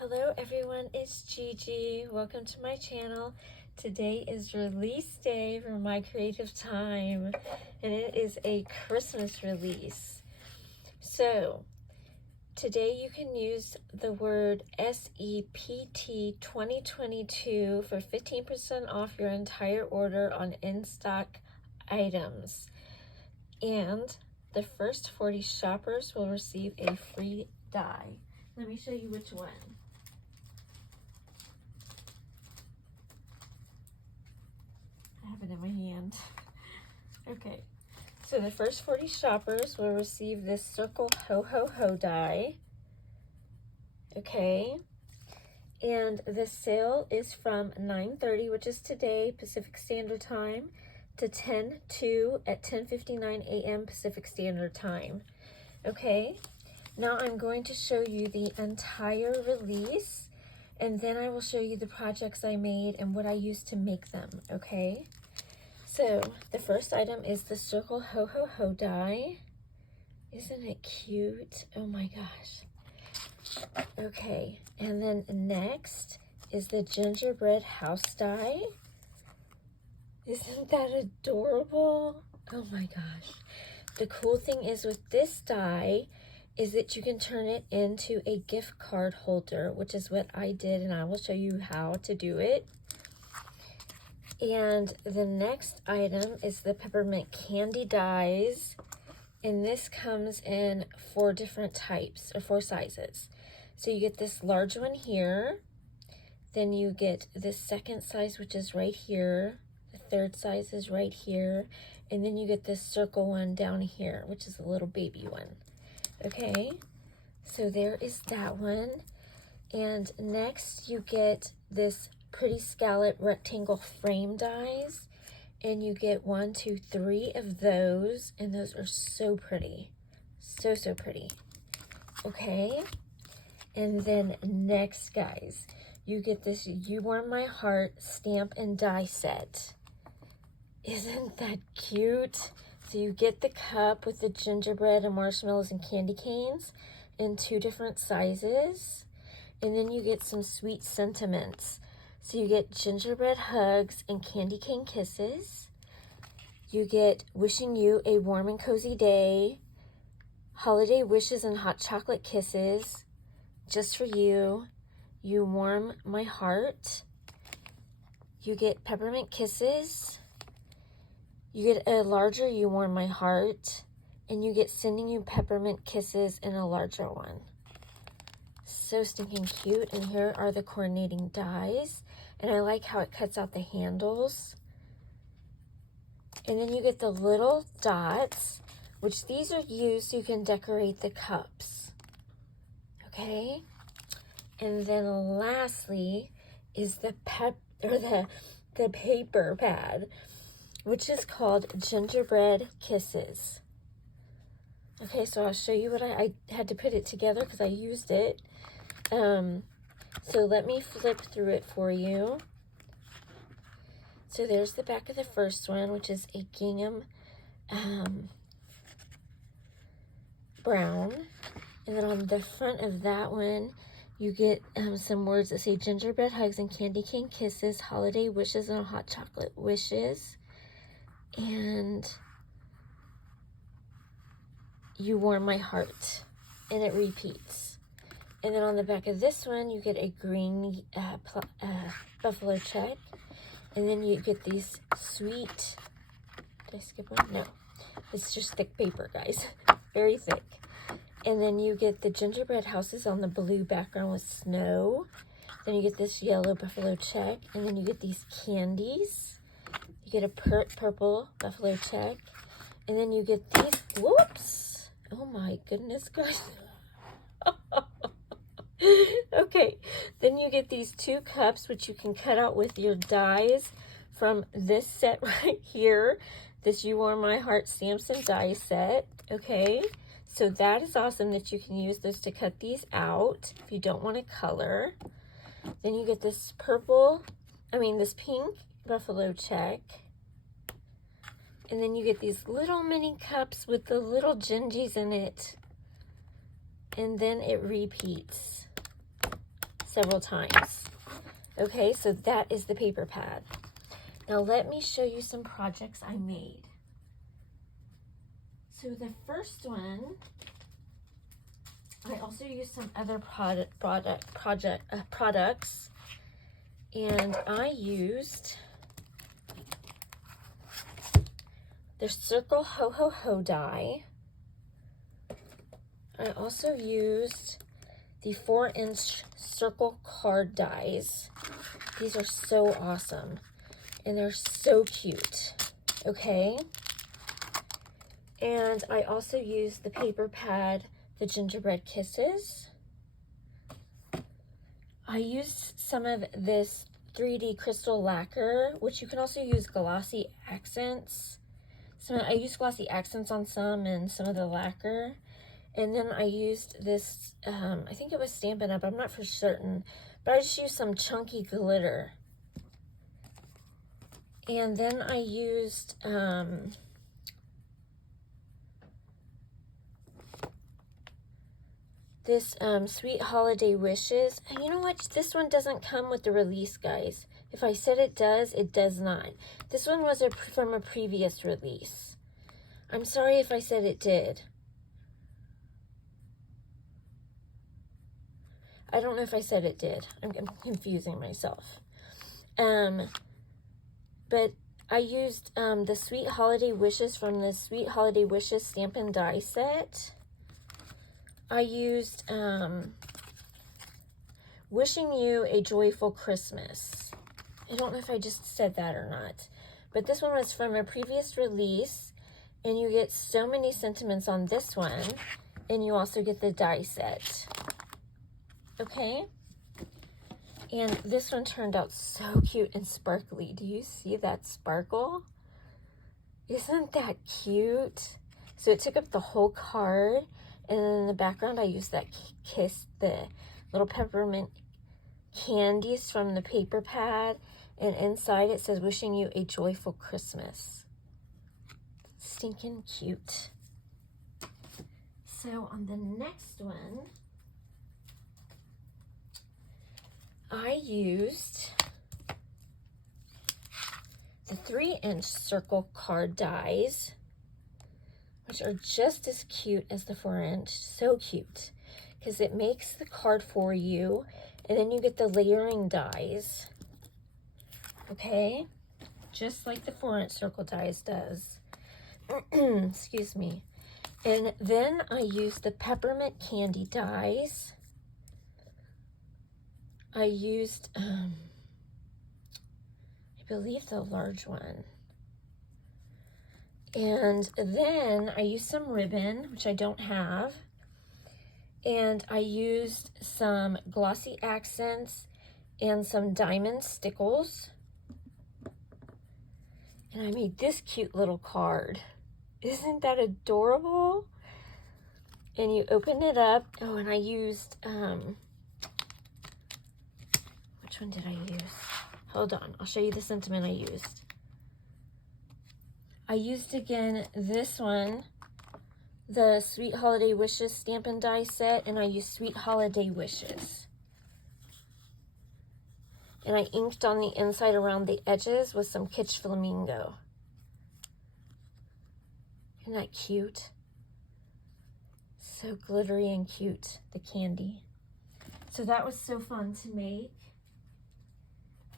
Hello everyone, it's Gigi. Welcome to my channel. Today is release day for My Creative Time, and it is a Christmas release. So today you can use the word SEPT 2022 for 15% off your entire order on in-stock items. And the first 40 shoppers will receive a free die. Let me show you which one. I have it in my hand. Okay, so the first 40 shoppers will receive this circle ho ho ho die. Okay, and the sale is from 9:30, which is today, Pacific Standard Time, to 10/2 at 10:59 a.m. Pacific Standard Time. Okay, now I'm going to show you the entire release, and then I will show you the projects I made and what I used to make them, okay? So the first item is the circle ho ho ho die. Isn't it cute? Oh my gosh. Okay, and then next is the gingerbread house die. Isn't that adorable? Oh my gosh. The cool thing is with this die is that you can turn it into a gift card holder, which is what I did, and I will show you how to do it. And the next item is the peppermint candy dies, and this comes in 4 different types, or 4 sizes. So you get this large one here, then you get this second size, which is right here, the third size is right here, and then you get this circle one down here, which is a little baby one. Okay, so there is that one. And next you get this pretty scallop rectangle frame dies, and you get 1, 2, 3 of those, and those are so pretty, so pretty. Okay, and then next, guys, you get this You Warm My Heart stamp and die set. Isn't that cute? So you get the cup with the gingerbread and marshmallows and candy canes in 2 different sizes, and then you get some sweet sentiments. So you get gingerbread hugs and candy cane kisses. You get wishing you a warm and cozy day, holiday wishes and hot chocolate kisses, just for you. You warm my heart. You get peppermint kisses. You get a larger You Warm My Heart, and you get sending you peppermint kisses in a larger one. So stinking cute. And here are the coordinating dies, and I like how it cuts out the handles. And then you get the little dots, which these are used so you can decorate the cups. Okay, and then lastly is the paper pad, which is called Gingerbread Kisses. Okay, so I'll show you what I had to put it together because I used it. So let me flip through it for you. So there's the back of the first one, which is a gingham brown. And then on the front of that one, you get some words that say gingerbread hugs and candy cane kisses, holiday wishes and hot chocolate wishes. And you warm my heart, and it repeats. And then on the back of this one, you get a green buffalo check, and then you get these sweet, did I skip one? No, it's just thick paper, guys, very thick. And then you get the gingerbread houses on the blue background with snow. Then you get this yellow buffalo check, and then you get these candies. You get a purple buffalo check, and then you get these, whoops, oh my goodness, guys. Okay, then you get these 2 cups, which you can cut out with your dies from this set right here, this You Warm My Heart stamps and die set. Okay, so that is awesome that you can use this to cut these out if you don't want to color. Then you get this this pink buffalo check. And then you get these little mini cups with the little gingies in it. And then it repeats. several times. Okay, so that is the paper pad. Now let me show you some projects I made. So the first one, I also used some other products, and I used the Circle Ho Ho Ho die. I also used the 4-inch circle card dies. These are so awesome, and they're so cute, okay? And I also used the paper pad, the Gingerbread Kisses. I used some of this 3D crystal lacquer, which you can also use glossy accents. I used glossy accents on some and some of the lacquer. And then I used this, I think it was Stampin' Up, I'm not for certain, but I just used some chunky glitter. And then I used this Sweet Holiday Wishes. And you know what? This one doesn't come with the release, guys. If I said it does, it does not. This one was from a previous release. I'm sorry if I said it did. I don't know if I said it did. I'm confusing myself. But I used the Sweet Holiday Wishes from the Sweet Holiday Wishes Stampin' Die set. I used Wishing You a Joyful Christmas. I don't know if I just said that or not. But this one was from a previous release, and you get so many sentiments on this one, and you also get the die set. Okay? And this one turned out so cute and sparkly. Do you see that sparkle? Isn't that cute? So it took up the whole card. And then in the background, I used that kiss, the little peppermint candies from the paper pad. And inside it says, Wishing You a Joyful Christmas. Stinking cute. So on the next one, I used the 3-inch circle card dies, which are just as cute as the 4-inch. So cute, because it makes the card for you, and then you get the layering dies. Okay, just like the 4-inch circle dies does. Excuse me. And then I used the peppermint candy dies. I used, I believe, the large one. And then I used some ribbon, which I don't have. And I used some glossy accents and some diamond stickles. And I made this cute little card. Isn't that adorable? And you open it up. Oh, and I used, which one did I use? Hold on, I'll show you the sentiment I used. I used, again, this one, the Sweet Holiday Wishes Stampin' Die set, and I used Sweet Holiday Wishes. And I inked on the inside around the edges with some Kitsch Flamingo. Isn't that cute? So glittery and cute, the candy. So that was so fun to make.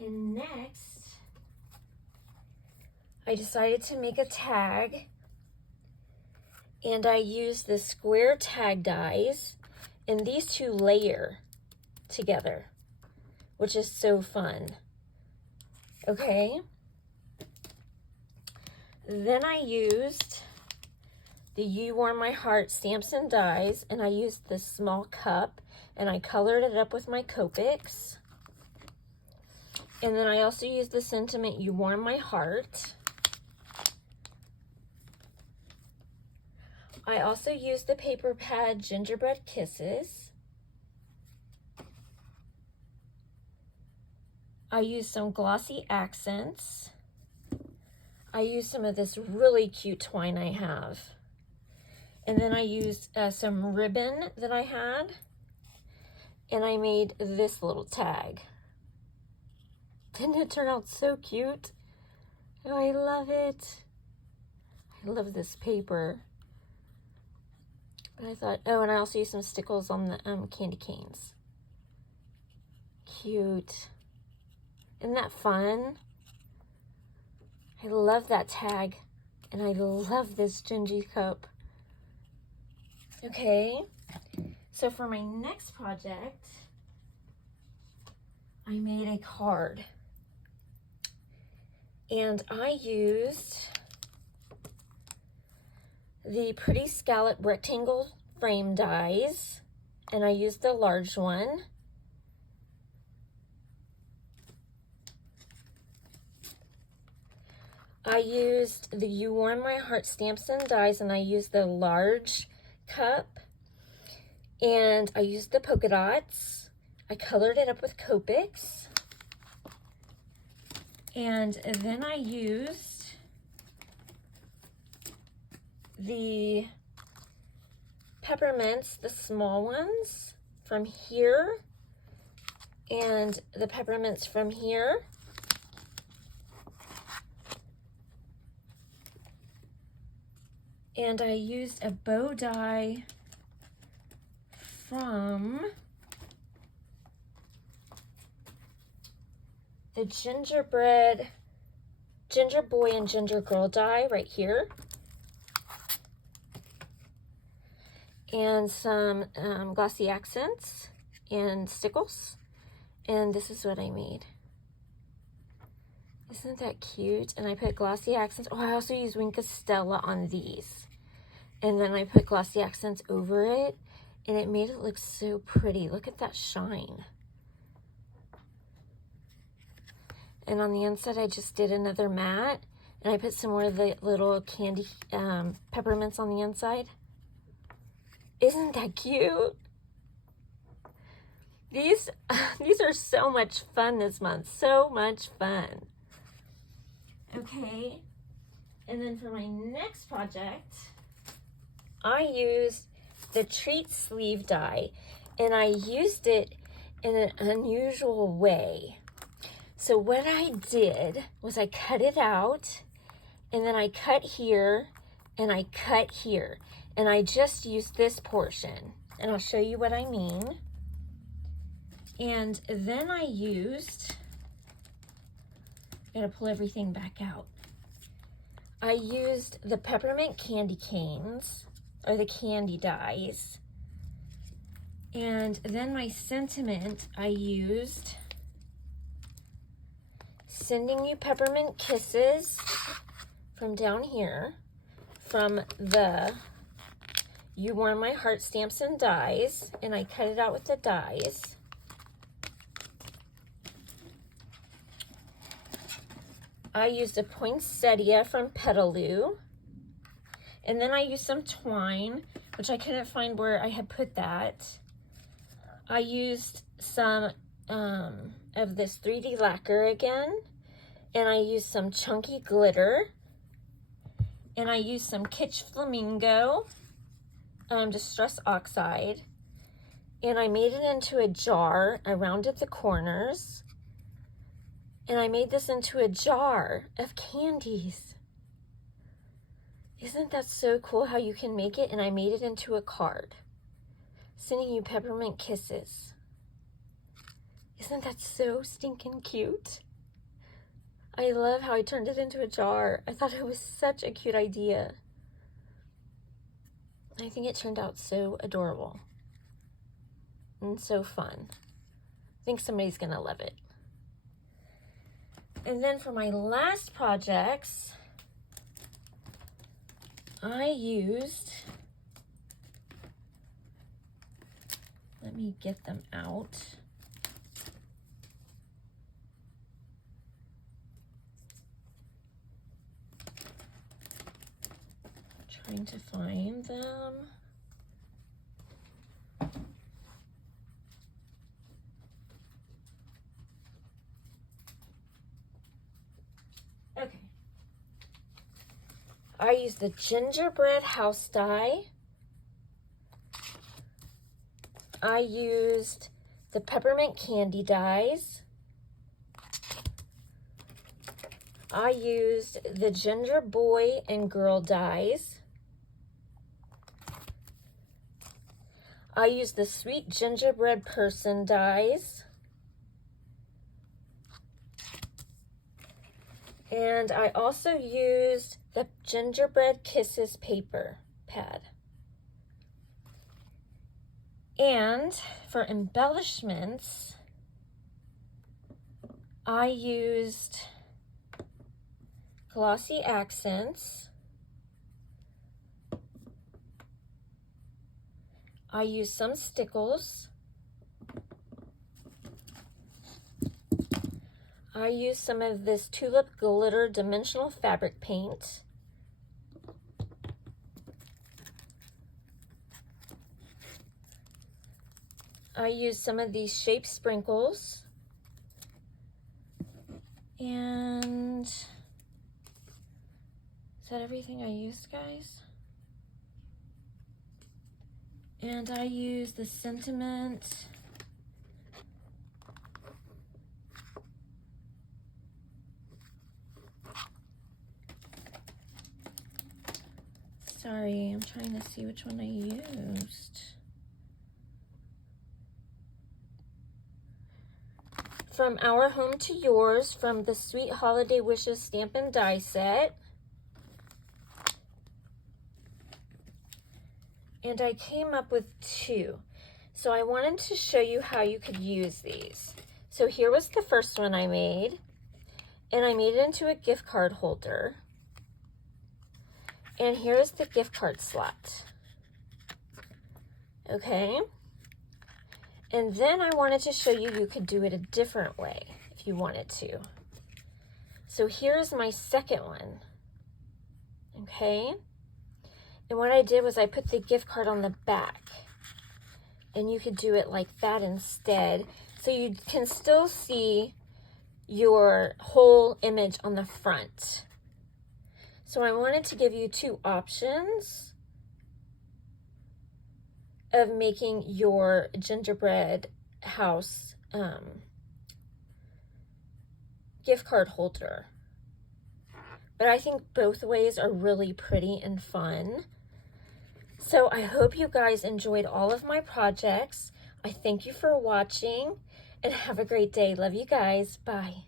And next, I decided to make a tag, and I used the square tag dies, and these two layer together, which is so fun. Okay. Then I used the You Warm My Heart stamps and dies, and I used this small cup, and I colored it up with my Copics. And then I also used the sentiment, You Warm My Heart. I also used the paper pad Gingerbread Kisses. I used some glossy accents. I used some of this really cute twine I have. And then I used some ribbon that I had. and I made this little tag. Didn't it turn out so cute? Oh, I love it. I love this paper. But I thought, oh, and I also used some stickles on the candy canes. Cute. Isn't that fun? I love that tag. And I love this Gigi cup. Okay. So for my next project, I made a card. And I used the Pretty Scallop rectangle frame dies, and I used the large one. I used the You Warm My Heart stamps and dies, and I used the large cup, and I used the polka dots. I colored it up with Copics. And then I used the peppermints, the small ones from here, and the peppermints from here. And I used a bow die from the Ginger Boy and Ginger Girl die right here. And some glossy accents and stickles. And this is what I made. Isn't that cute? And I put glossy accents. Oh, I also used Wink of Stella on these. And then I put glossy accents over it. And it made it look so pretty. Look at that shine. And on the inside, I just did another matte. And I put some more of the little candy peppermints on the inside. Isn't that cute? These are so much fun this month. So much fun. Okay. And then for my next project, I used the Treat Sleeve die. And I used it in an unusual way. So what I did was I cut it out, and then I cut here, and I cut here. And I just used this portion. And I'll show you what I mean. And then I used, gotta pull everything back out. I used the peppermint candy canes, or the candy dies. And then my sentiment, I used Sending You Peppermint Kisses from down here, from the You Warm My Heart stamps and dies, and I cut it out with the dies. I used a poinsettia from Petaloo, and then I used some twine, which I couldn't find where I had put that. I used some of this 3D lacquer again, and I used some chunky glitter, and I used some Kitsch Flamingo Distress Oxide, and I made it into a jar. I rounded the corners, and I made this into a jar of candies. Isn't that so cool how you can make it? And I made it into a card. Sending You Peppermint Kisses. Isn't that so stinking cute? I love how I turned it into a jar. I thought it was such a cute idea. I think it turned out so adorable and so fun. I think somebody's gonna love it. And then for my last projects, I used, let me get them out. Trying to find them. Okay. I used the gingerbread house die. I used the peppermint candy dies. I used the ginger boy and girl dies. I used the sweet gingerbread person dies. And I also used the gingerbread kisses paper pad. And for embellishments, I used glossy accents. I used some stickles. I used some of this tulip glitter dimensional fabric paint. I used some of these shape sprinkles. And is that everything I used, guys? And I used the sentiment. Sorry, I'm trying to see which one I used. From Our Home to Yours, from the Sweet Holiday Wishes Stamp and Die set. And I came up with 2. So I wanted to show you how you could use these. So here was the first one I made. And I made it into a gift card holder. And here's the gift card slot. Okay. And then I wanted to show you could do it a different way if you wanted to. So here's my second one. Okay. And what I did was I put the gift card on the back. And you could do it like that instead. So you can still see your whole image on the front. So I wanted to give you 2 options of making your gingerbread house gift card holder. But I think both ways are really pretty and fun. So I hope you guys enjoyed all of my projects. I thank you for watching and have a great day. Love you guys. Bye.